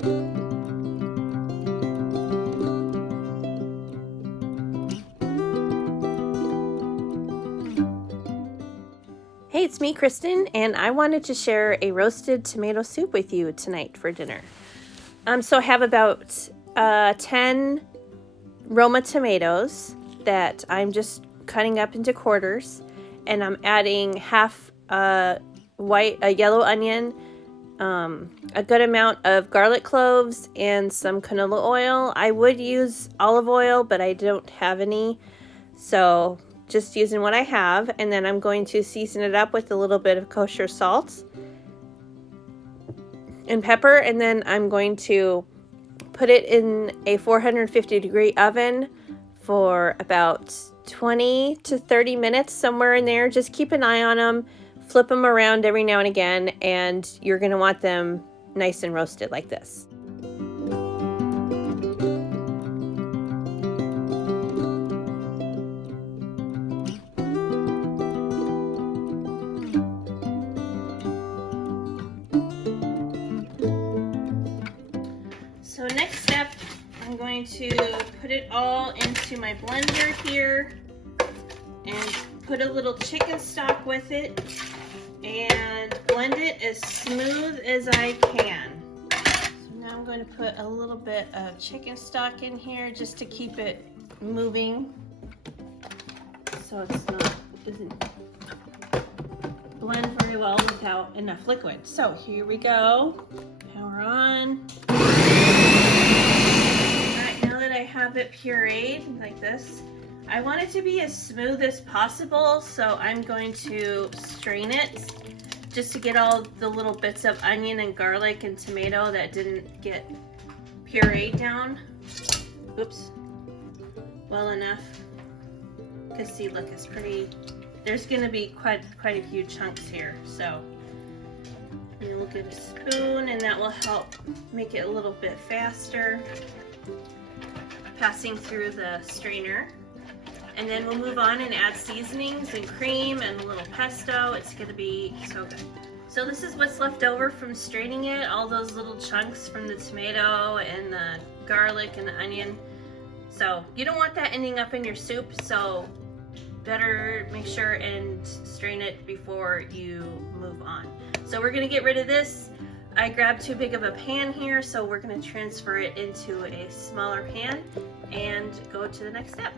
Hey, it's me, Kristen, and I wanted to share a roasted tomato soup with you tonight for dinner. So I have about 10 Roma tomatoes that I'm just cutting up into quarters, and I'm adding half a yellow onion, a good amount of garlic cloves, and some canola oil. I would use olive oil, but I don't have any, so just using what I have. And then I'm going to season it up with a little bit of kosher salt and pepper, and then I'm going to put it in a 450-degree oven for about 20 to 30 minutes, somewhere in there. Just keep an eye on them, flip them around every now and again, and you're going to want them nice and roasted like this. So next step, I'm going to put it all into my blender here and put a little chicken stock with it and blend it as smooth as I can. So now I'm going to put a little bit of chicken stock in here just to keep it moving so it doesn't blend very well without enough liquid. So here we go. Power on. I have it pureed like this. I want it to be as smooth as possible, so I'm going to strain it just to get all the little bits of onion and garlic and tomato that didn't get pureed down. Oops. Well enough. Because see, look, it's pretty, there's going to be quite a few chunks here, so we'll get a spoon and that will help make it a little bit faster, passing through the strainer. And then we'll move on and add seasonings and cream and a little pesto. It's going to be so good. So this is what's left over from straining it, all those little chunks from the tomato and the garlic and the onion. So you don't want that ending up in your soup, so better make sure and strain it before you move on. So we're going to get rid of this. I grabbed too big of a pan here, so we're going to transfer it into a smaller pan and go to the next step.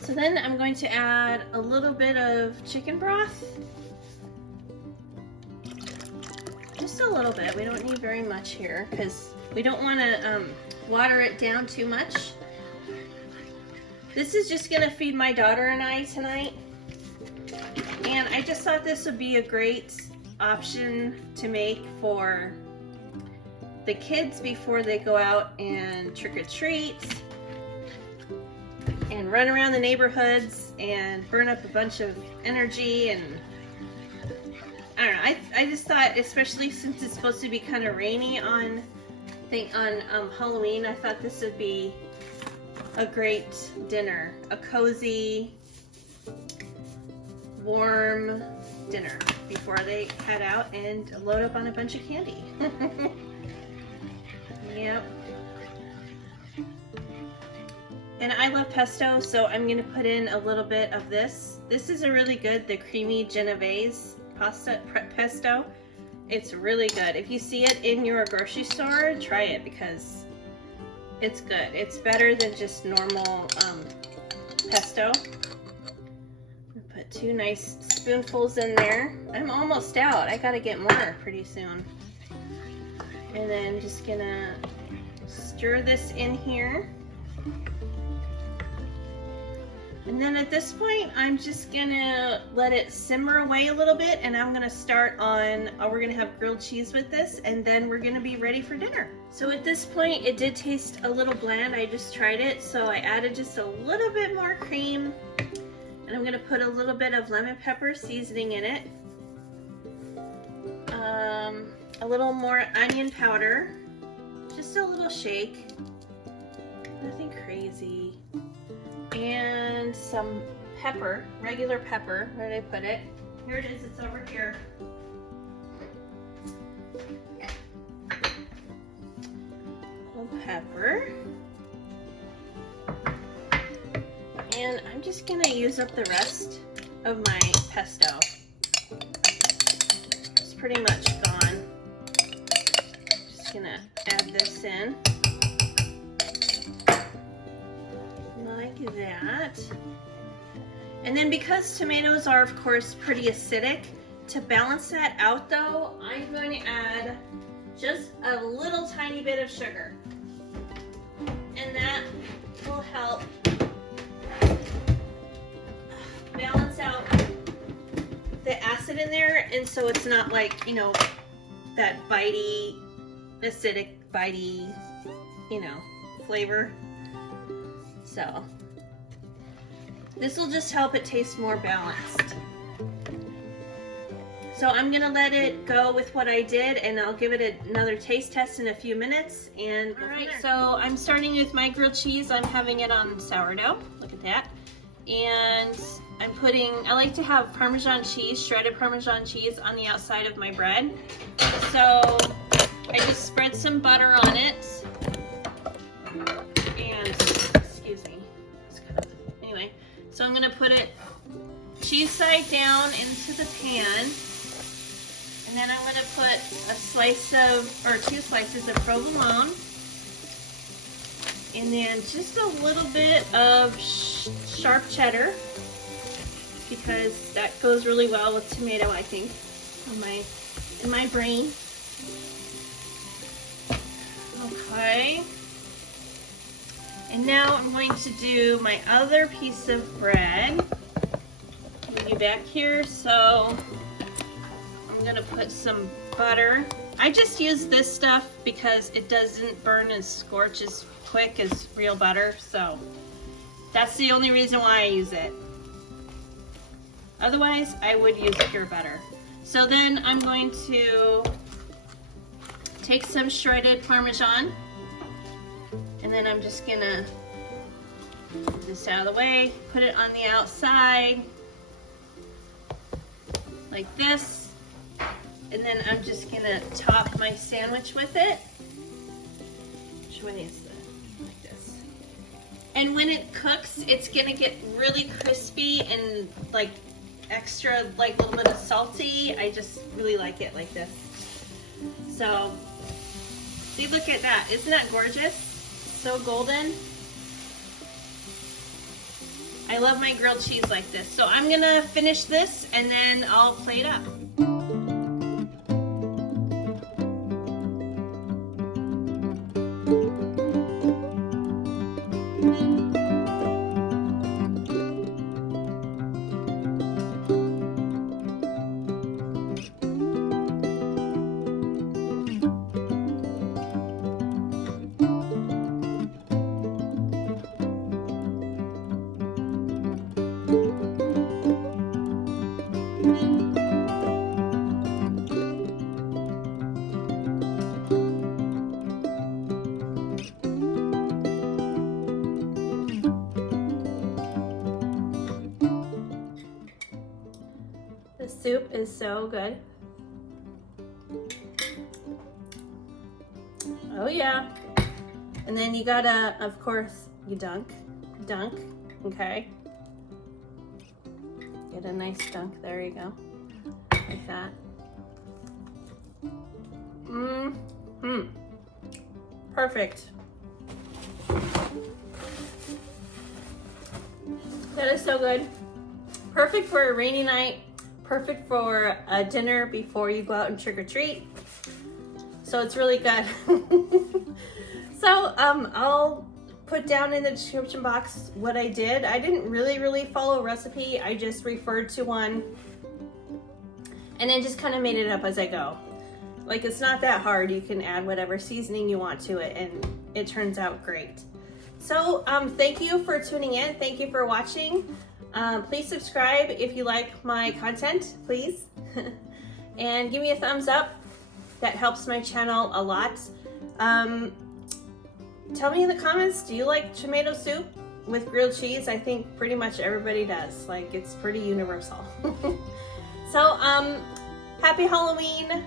So then I'm going to add a little bit of chicken broth. Just a little bit. We don't need very much here because we don't want to water it down too much. This is just going to feed my daughter and I tonight. And I just thought this would be a great option to make for the kids before they go out and trick-or-treat and run around the neighborhoods and burn up a bunch of energy. And I don't know, I just thought, especially since it's supposed to be kind of rainy on Halloween, I thought this would be a great dinner, a cozy, warm dinner before they head out and load up on a bunch of candy. Yep. And I love pesto, so I'm going to put in a little bit of this. This is a really good, the creamy Genovese pesto. It's really good. If you see it in your grocery store, try it because it's good. It's better than just normal pesto. Put 2 nice spoonfuls in there. I'm almost out. I gotta get more pretty soon. And then just gonna stir this in here. And then at this point, I'm just gonna let it simmer away a little bit, and I'm gonna start on, we're gonna have grilled cheese with this, and then we're gonna be ready for dinner. So at this point, it did taste a little bland. I just tried it, so I added just a little bit more cream, and I'm gonna put a little bit of lemon pepper seasoning in it, a little more onion powder, just a little shake, nothing crazy. And some pepper, regular pepper. Where did I put it? Here it is, it's over here. pepper. And I'm just gonna use up the rest of my pesto. It's pretty much gone. Just gonna add this in. Like that. And then because tomatoes are of course pretty acidic, to balance that out though, I'm going to add just a little tiny bit of sugar. And that will help balance out the acid in there, and so it's not like, you know, that bitey, acidic, bitey, you know, flavor. So this will just help it taste more balanced. So I'm gonna let it go with what I did, and I'll give it another taste test in a few minutes. And all right, so I'm starting with my grilled cheese. I'm having it on sourdough. Look at that. And I'm putting, I like to have Parmesan cheese, shredded Parmesan cheese on the outside of my bread. So I just spread some butter on it. And, excuse me, anyway, so I'm gonna put it cheese side down into the pan. And then I'm gonna put a slice of, or 2 slices of provolone. And then just a little bit of sharp cheddar, because that goes really well with tomato, I think, in my brain. Okay. And now I'm going to do my other piece of bread. Bring you back here. So I'm gonna put some butter. I just use this stuff because it doesn't burn and scorch as quick as real butter, so that's the only reason why I use it. Otherwise, I would use pure butter. So then I'm going to take some shredded Parmesan, and then I'm just gonna get this out of the way, put it on the outside, like this. And then I'm just gonna top my sandwich with it. Which way is that? Like this. And when it cooks, it's gonna get really crispy and like extra, like a little bit of salty. I just really like it like this. So, see, look at that. Isn't that gorgeous? So golden. I love my grilled cheese like this. So I'm gonna finish this and then I'll plate up. The soup is so good. Oh yeah. And then you gotta, of course, you dunk, okay? Get a nice dunk, there you go. Like that. Perfect. That is so good. Perfect for a rainy night. Perfect for a dinner before you go out and trick or treat. So it's really good. So I'll put down in the description box what I did. I didn't really follow a recipe. I just referred to one and then just kind of made it up as I go. Like, it's not that hard. You can add whatever seasoning you want to it and it turns out great. So thank you for tuning in. Thank you for watching. Please subscribe if you like my content, please. And give me a thumbs up. That helps my channel a lot. Tell me in the comments, do you like tomato soup with grilled cheese? I think pretty much everybody does. Like, it's pretty universal. So, happy Halloween,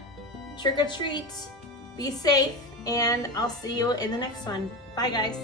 trick or treat, Be safe, and I'll see you in the next one. Bye, guys.